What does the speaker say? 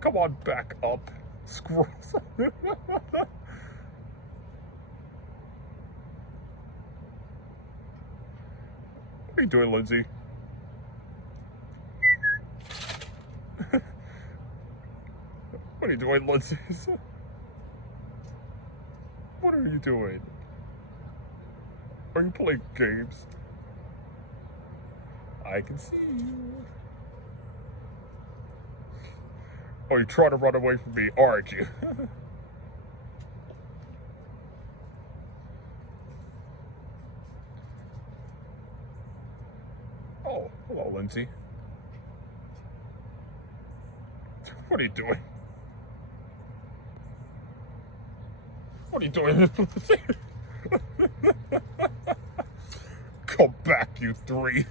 Come on, back up, squirrels. What are you doing, Lindsay? What are you doing, Lindsay? What are you doing? Are you playing games? I can see you. Oh, you're trying to run away from me, aren't you? Oh, hello, Lindsay. What are you doing? What are you doing? Come back, you three.